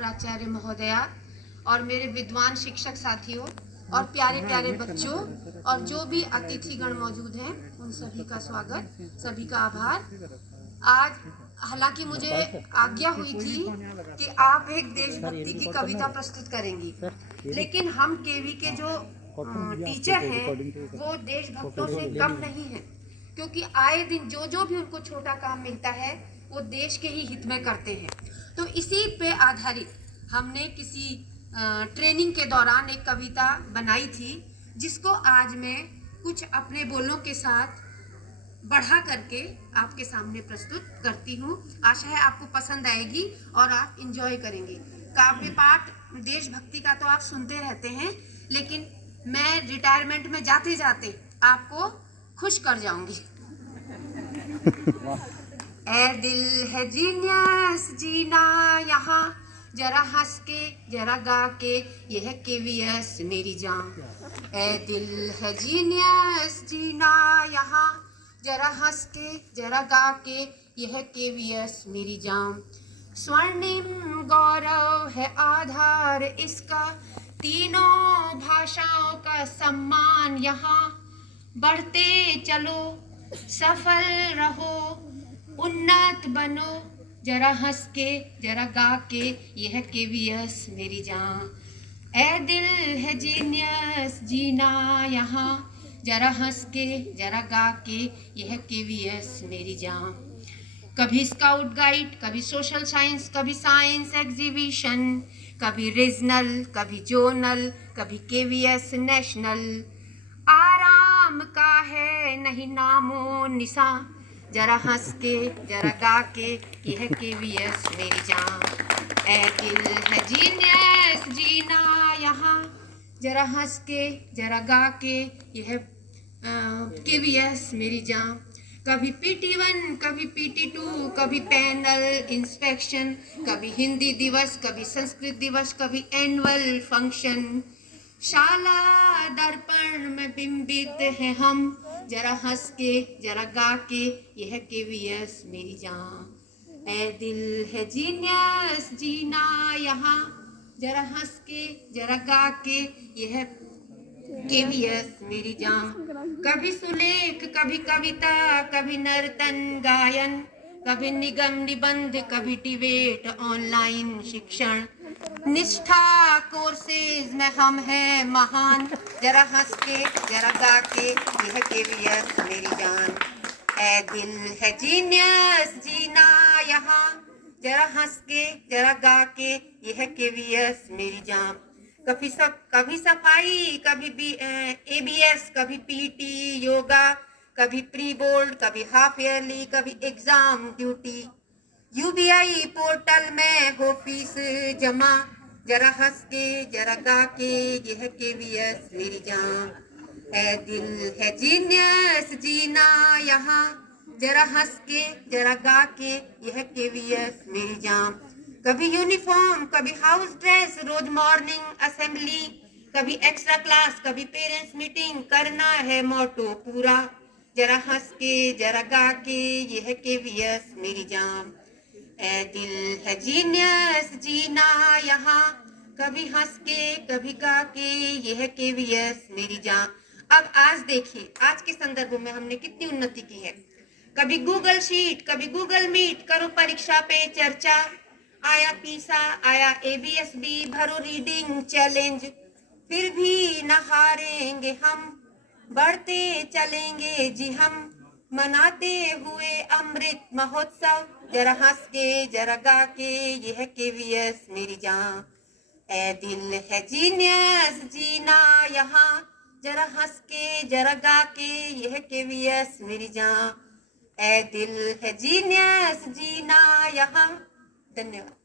प्राचार्य महोदया और मेरे विद्वान शिक्षक साथियों और प्यारे प्यारे बच्चों और जो भी अतिथिगण मौजूद हैं, उन सभी का स्वागत, सभी का आभार। आज हालांकि मुझे आज्ञा हुई थी कि आप एक देशभक्ति की कविता प्रस्तुत करेंगी, लेकिन हम केवी के जो टीचर हैं वो देशभक्तों से कम नहीं हैं, क्योंकि आए दिन जो भी उनको छोटा काम मिलता है वो देश के ही हित में करते हैं। तो इसी पे आधारित हमने किसी ट्रेनिंग के दौरान एक कविता बनाई थी, जिसको आज मैं कुछ अपने बोलों के साथ बढ़ा करके आपके सामने प्रस्तुत करती हूँ। आशा है आपको पसंद आएगी और आप इंजॉय करेंगे। काव्य पाठ देशभक्ति का तो आप सुनते रहते हैं, लेकिन मैं रिटायरमेंट में जाते जाते आपको खुश कर जाऊंगी। ए दिल है जीनियस जीना यहाँ, जरा हंस के जरा गा के, यह केवीएस मेरी जान। ए दिल है जीनियस जीना यहाँ, जरा हंस के जरा गा के, यह केवीएस मेरी जान। स्वर्णिम गौरव है आधार इसका, तीनों भाषाओं का सम्मान यहाँ। बढ़ते चलो सफल रहो उन्नत बनो, जरा हंस के जरा गा के, यह केवीएस मेरी जान। ए दिल है जीनियस जीना यहाँ, जरा हंस के जरा गा के, यह केवीएस मेरी जान। कभी स्काउट गाइड, कभी सोशल साइंस, कभी साइंस एग्जीबिशन, कभी रीजनल, कभी जोनल, कभी केवीएस नेशनल। आराम का है नहीं नामो निशा, जरा हंस के जरा गा के, यह केवीएस मेरी जान। ए दिल है जीनियस जीना यहाँ, जरा हंस के जरा गा के, यह केवीएस मेरी जान। कभी PT1, कभी PT2, कभी पैनल इंस्पेक्शन, कभी हिंदी दिवस, कभी संस्कृत दिवस, कभी एनुअल फंक्शन। शाला दर्पण में बिंबित है हम, जरा हंस के जरा गा के, यह केवीएस मेरी जान। ए दिल है जीनियस जीना यहाँ, जरा हंस के जरा गा के, यह केवीएस मेरी जान। कभी सुलेख, कभी कविता, कभी नर्तन गायन, कभी निगम निबंध, कभी डिबेट ऑनलाइन शिक्षण। निष्ठा कोर्सेज में हम हैं महान, जरा हंस के जरा गा के, यह केवीएस मेरी जान। ए दिल है जीनियस जीना यहाँ, जरा हंस के जरा गा के, यह केवीएस मेरी जान। कभी सफाई, कभी ABS, कभी PT योगा, कभी प्री बोर्ड, कभी हाफ ईयरली, कभी एग्जाम ड्यूटी। UBI पोर्टल में हो फीस जमा, जरा हंस के जरा गा के, यह केवीएस मेरी जान। ए दिल है जीनियस जीना यहाँ, जरा हंस के जरा गा के, यह केवीएस मेरी जान। कभी यूनिफॉर्म, कभी हाउस ड्रेस, रोज मॉर्निंग असेंबली, कभी एक्स्ट्रा क्लास, कभी पेरेंट्स मीटिंग, करना है मोटो पूरा, जरा हंस के जरा गा के, यह केवीएस मेरी जान। ए दिल है जीनियस जीना यहाँ, कभी हंस के कभी गा के, यह केवीएस मेरी जान। अब आज देखिए, आज के संदर्भ में हमने कितनी उन्नति की है। कभी गूगल शीट, कभी गूगल मीट, करो परीक्षा पे चर्चा। आया PISA, आया ABSB, भरो रीडिंग चैलेंज, फिर भी न हारेंगे हम, बढ़ते चलेंगे जी हम, मनाते हुए अमृत महोत्सव, जरा हंस के जरा गा के, यह केवीएस मेरी जान। ए दिल है जीनियस जीना यहाँ, जरा हंस के जरा गा के, यह केवीएस मेरी जान। ए दिल है जीनियस जीना यहाँ। धन्यवाद।